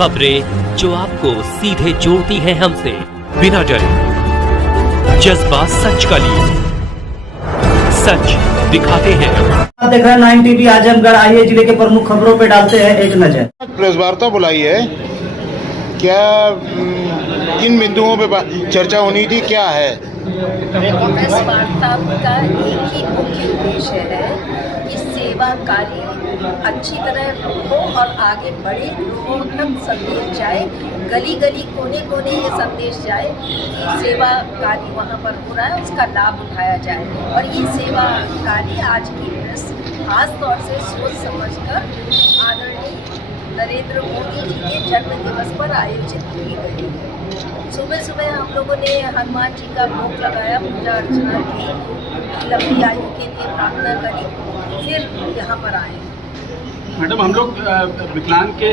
खबरें जो आपको सीधे जोड़ती हैं हमसे, बिना डरे, जज्बा सच का लिए, सच दिखाते हैं। देख रहे हैं 9 टीवी आजमगढ़। आइए जिले के प्रमुख खबरों पे डालते हैं एक नजर। प्रेस वार्ता बुलाई है, क्या किन बिंदुओं पे चर्चा होनी थी, क्या है? प्रेस वार्ता का एक ही मुख्य उद्देश्य है कि सेवा कार्य अच्छी तरह हो और आगे बढ़े, लोगों तक संदेश जाए, गली गली कोने कोने ये संदेश जाए कि सेवा कार्य वहाँ पर हो रहा है, उसका लाभ उठाया जाए। और ये सेवा कार्य आज की प्रेस खास तौर से सोच समझकर आदरणीय नरेंद्र मोदी जी के जन्म दिवस पर आयोजित की गई है। सुबह सुबह हम लोगों ने हनुमान जी का भोग लगाया, पूजा अर्चना की, लंबी आयु के लिए प्रार्थना करी, फिर यहाँ पर आए। मैडम, हम लोग विकलांग के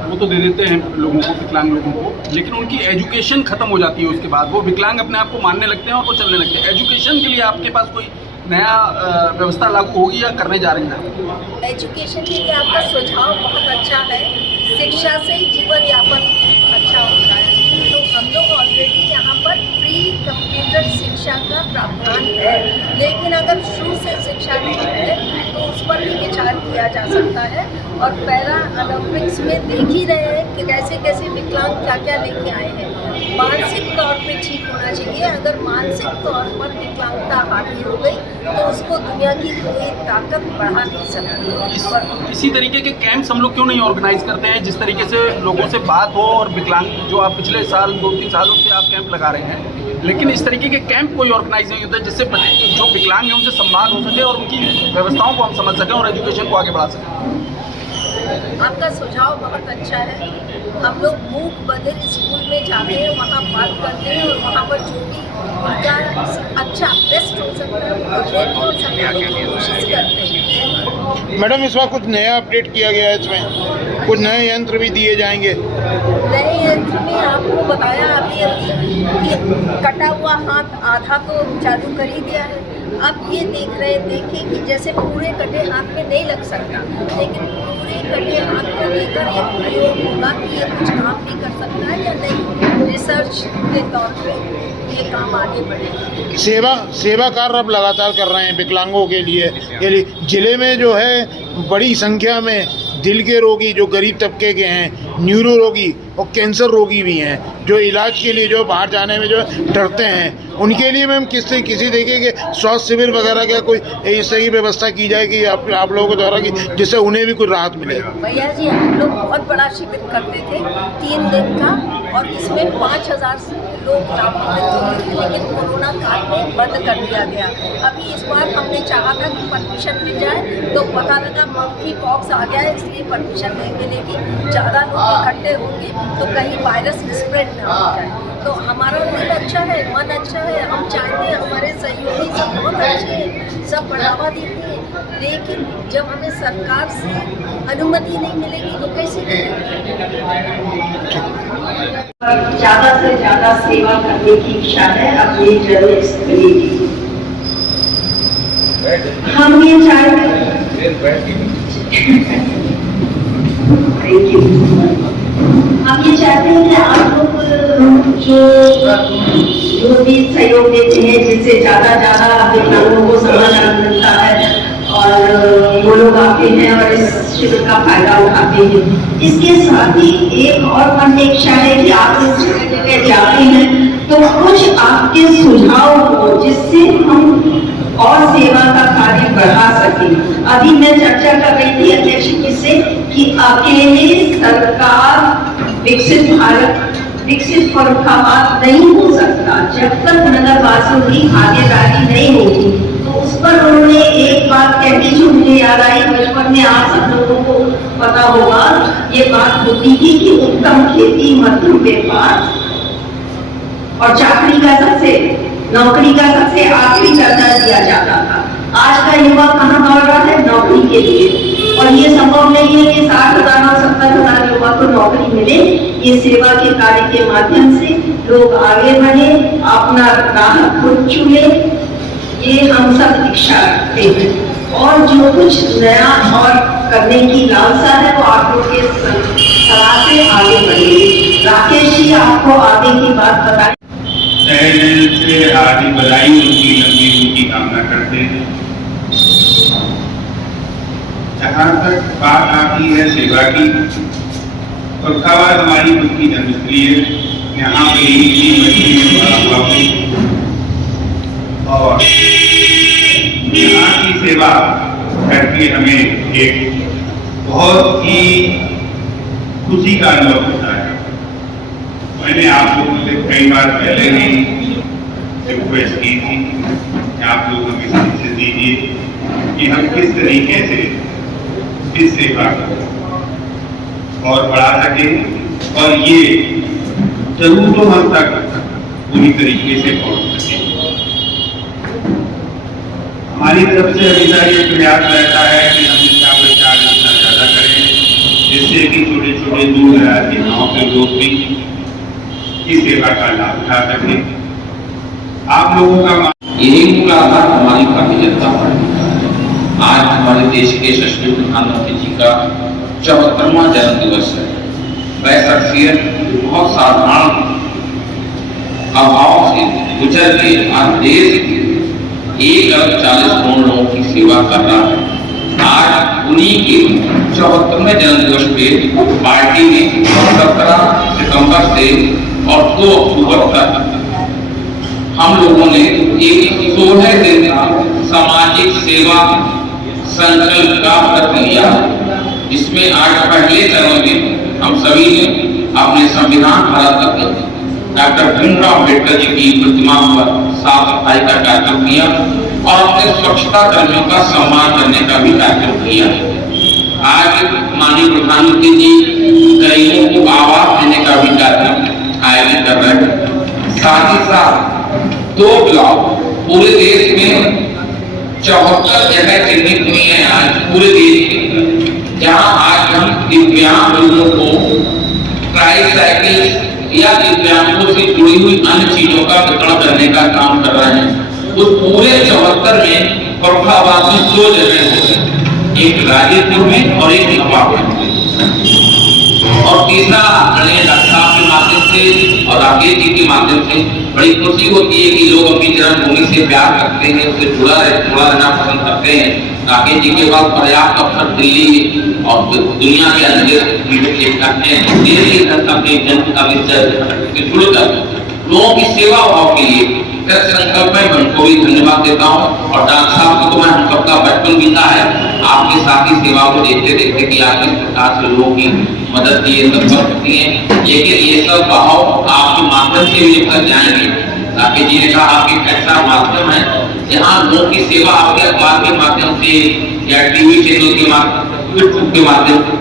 वो तो दे देते हैं लोगों को, विकलांग लोगों को, लेकिन उनकी एजुकेशन खत्म हो जाती है। उसके बाद वो विकलांग अपने आप को मानने लगते हैं और वो चलने लगते हैं। एजुकेशन के लिए आपके पास कोई नया व्यवस्था लागू होगी या करने जा रही हैं? एजुकेशन के लिए आपका सुझाव बहुत अच्छा है। शिक्षा से ही जीवन यापन अच्छा होता है, तो हम लोग ऑलरेडी यहाँ पर फ्री कंप्यूटर शिक्षा का प्रावधान है, लेकिन अगर शुरू से शिक्षा नहीं है तो उस पर भी विचार किया जा सकता है। और पैरा ओलंपिक्स में देख ही रहे हैं कि कैसे कैसे विकलांग क्या क्या लेके आए हैं। मानसिक तौर पे ठीक होना चाहिए। अगर मानसिक तौर पर विकलांगता हावी हो गई तो उसको दुनिया की कोई ताकत बढ़ा नहीं सकती। इसी तरीके के कैंप्स हम लोग क्यों नहीं ऑर्गेनाइज करते हैं, जिस तरीके से लोगों से बात हो और विकलांग जो आप पिछले साल 2-3 सालों से आप कैंप लगा रहे हैं, लेकिन इस तरीके के कैंप कोई ऑर्गेनाइज नहीं होता जिससे जो विकलांग है उनसे संवाद हो सके और उनकी व्यवस्थाओं को हम समझ सकें और एजुकेशन को आगे बढ़ा सकें। आपका सुझाव बहुत अच्छा है। हम लोग मूक बधिर स्कूल में जाते हैं, वहाँ बात करते हैं और वहाँ पर जो भी उनका अच्छा बेस्ट हो सकता है वो समझाने की कोशिश करते हैं। मैडम, इस बार कुछ नया अपडेट किया गया है, इसमें कुछ नए यंत्र भी दिए जाएंगे। नए यंत्र में आपको बताया अभी कि कटा हुआ हाथ आधा तो चालू कर ही दिया है। अब ये देखें कि जैसे पूरे कटे हाथ में नहीं लग सकता, लेकिन पूरे कटे हाथ को लेकर एक प्रयोग होगा कि ये कुछ काम भी कर सकता है या नहीं। रिसर्च के तौर पे ये काम आगे बढ़ेगा। सेवा कार्य अब लगातार कर रहे हैं विकलांगों के लिए। जिले में जो है बड़ी संख्या में दिल के रोगी, जो गरीब तबके के हैं, न्यूरो रोगी और कैंसर रोगी भी हैं, जो इलाज के लिए जो बाहर जाने में जो डरते हैं, उनके लिए मैम किसी तरीके के स्वास्थ्य शिविर वगैरह का कोई इस तरह की व्यवस्था की जाएगी आप लोगों के द्वारा, कि जिससे उन्हें भी कुछ राहत मिले? भैया जी, हम लोग बहुत बड़ा शिविर करते थे 3 दिन का, और इसमें 5000 लोग लाभान्वित हुए थे, लेकिन कोरोना काल में बंद कर दिया गया। अभी इस बार हमने चाहा था कि परमिशन मिल जाए, तो पता लगा मंकी पॉक्स आ गया है, इसलिए परमिशन नहीं मिलेगी। ज़्यादा लोग इकट्ठे होंगे तो कहीं वायरस स्प्रेड ना हो जाए। तो हमारा दिल अच्छा है, मन अच्छा है, हम चाहते हैं, हमारे सहयोगी सब बहुत अच्छे हैं, सब बढ़ावा देते हैं, लेकिन जब हमें सरकार से अनुमति नहीं मिलेगी तो कैसे करेंगे? ज़्यादा से ज़्यादा सेवा करने की इच्छा है अपनी जनस्थली की। हम ये चाहते हम ये चाहते हैं कि आप लोग जो भी सहयोग देते हैं, जिससे ज़्यादा विकलांगों को समाचार मिलता है और वो लोग आते हैं और इस शिविर का फायदा उठाते हैं। इसके साथ ही एक और मन में इच्छा है कि आप इस जगह जाते हैं तो कुछ आपके सुझाव हो, जिससे हम और सेवा का कार्य बढ़ा सकें। अभी मैं चर्चा कर रही थी अध्यक्ष जी से कि अकेले सरकार विकसित भारत, विकसित फर्रुखाबाद नहीं हो सकता जब तक नगर वासियों की भागीदारी नहीं होगी। तो उस पर उन्होंने एक बात कह दी जो मुझे याद आई, बचपन में आप सब लोगों को पता होगा, ये बात होती थी कि उत्तम खेती, मध्यम व्यापार और नौकरी का सबसे आखिरी दर्जा दिया जाता था। आज का युवा कहाँ दौड़ रहा है? नौकरी के लिए। और ये संभव नहीं है कि 60,000 और 70,000 युवा को नौकरी मिले। ये सेवा के कार्य के माध्यम से लोग आगे बढ़े, अपना राह खुद चुने, ये हम सब इच्छा रखते हैं। और जो कुछ नया और करने की लालसा है वो आप लोग के सलाह से आगे बढ़ेंगे। राकेश जी आपको आगे की बात बताएं। तहे दिल से हार्दिक बधाई उनकी लंबी उनकी कामना करते हैं। जहाँ तक बात आती है सेवा की, फरुखाबाद हमारी खुद की जन्मस्थली है। यहाँ पे इतनी मछली में बड़ा हुआ हूँ और यहाँ की सेवा करके हमें एक बहुत ही खुशी का अनुभव होता है। मैंने आप लोगों से कई बार पहले भी रिक्वेस्ट की थी कि आप लोग हमें समझ दीजिए कि हम किस तरीके से इस सेवा को और बढ़ा सकें और ये जरूरतों तक पूरी तरीके से पहुंच सके। हमारी तरफ से हमेशा ये प्रयास रहता है कि हम इसका प्रचार जितना ज्यादा करें, जिससे कि छोटे छोटे दूर दराज के गाँव के लोग भी इस सेवा का लाभ उठा सके। आप लोगों का यही मूल आधार हमारी भारतीय जनता पार्टी का है। आज हमारे देश के यशस्वी प्रधानमंत्री जी का 74वां जन्म दिवस है। वह शख्सियत बहुत साधारण अभाव से गुजर के आज देश 1,40,00,000 लोगों की सेवा कर रहा है। आज उन्हीं के 74वें जन्म दिवस पे पार्टी ने 17 सितंबर से और 2 अक्टूबर तक हम लोगों ने एक 16 दिन का सामाजिक सेवा संकल्प का व्रत लिया, जिसमें आज पहले चरण में हम सभी ने अपने संविधान भारत रत्न डॉक्टर भीमराव अम्बेडकर जी की प्रतिमा पर साफ सफाई का कार्यक्रम किया और अपने स्वच्छता कर्मियों का सम्मान करने का भी कार्यक्रम किया। आज माननीय प्रधानमंत्री जी गरीबों को आवास देने का भी कार्यक्रम आयोजित कर रहे हैं। साथ ही साथ 2 ब्लॉक पूरे देश में 74 जगह चिन्हित हुई है आज पूरे देश के, जहां आज हम दिव्यांग लोगों को ट्राईसाइकिल या दिव्यांगों से जुड़ी हुई अन्य चीजों का वितरण करने का काम कर रहे हैं। उस पूरे 74 में फरुखाबाद में 2 जगह होंगे, एक राजेपुर में और एक नवापुर में, और तीसरा गणेश साहब के माध्यम से और राकेश जी के माध्यम से बड़ी खुशी होती है कि लोग अपनी जन्मभूमि से प्यार करते हैं, उससे जुड़ा रहना पसंद करते हैं। राकेश जी के पास पर्याप्त अवसर दिल्ली और दुनिया के अन्य अपने जन्म का विषय जुड़कर लोगों की सेवा भाव के लिए संकल्प में उनको भी धन्यवाद देता हूँ। और डॉक्टर साहब को तो मैं हम सबका बचपन बीता है आपके साथ ही सेवा को देखते देखते कि आप किस प्रकार से लोगों की मदद की तत्पर करती है, लेकिन ये सब भाव आपके माध्यम से भी लेकर जाएंगे। राकेश जी ने कहा आपके ऐसा माध्यम है जहाँ लोगों की सेवा आपके अखबार के माध्यम से या टीवी चैनल के माध्यम यूट्यूब के माध्यम से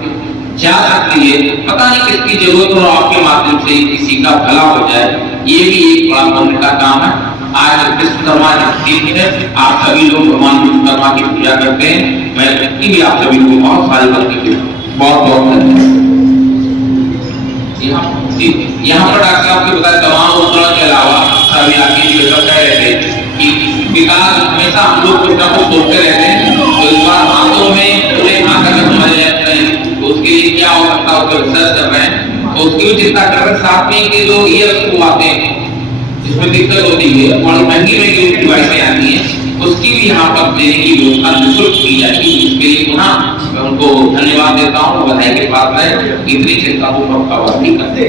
जा सकती है। पता नहीं किसकी जरूरत हो, आपके माध्यम से किसी का भला हो जाए, ये भी एक बड़ा पुण्य का काम है। आज विश्वकर्मा जयंती है, आप सभी लोग भगवान विश्वकर्मा की पूजा करते हैं। मैं भी आप सभी को बहुत सारी बल्कि बहुत धन्यवाद। यहाँ पर डॉक्टर साहब के बताए तमाम उपकरण के अलावा सभी आगे कह रहे थे कि विकास हमेशा हम लोग कुछ ना कुछ सोचते रहते हैं, तो इस बार हाथों में पूरे हाथ अगर हमारे जाते हैं तो उसके लिए क्या हो सकता है उसका रिसर्च कर रहे हैं, तो उसकी भी चिंता कर रहे हैं। साथ में के जो ईयर आते हैं जिसमें दिक्कत होती है और महंगी डिवाइसें आती हैं, उसकी भी यहाँ पर देने की व्यवस्था निःशुल्क की जाएगी। इसके लिए पुनः मैं उनको धन्यवाद देता हूँ, बधाई के पात्र है, इतनी चिंता को नहीं करते।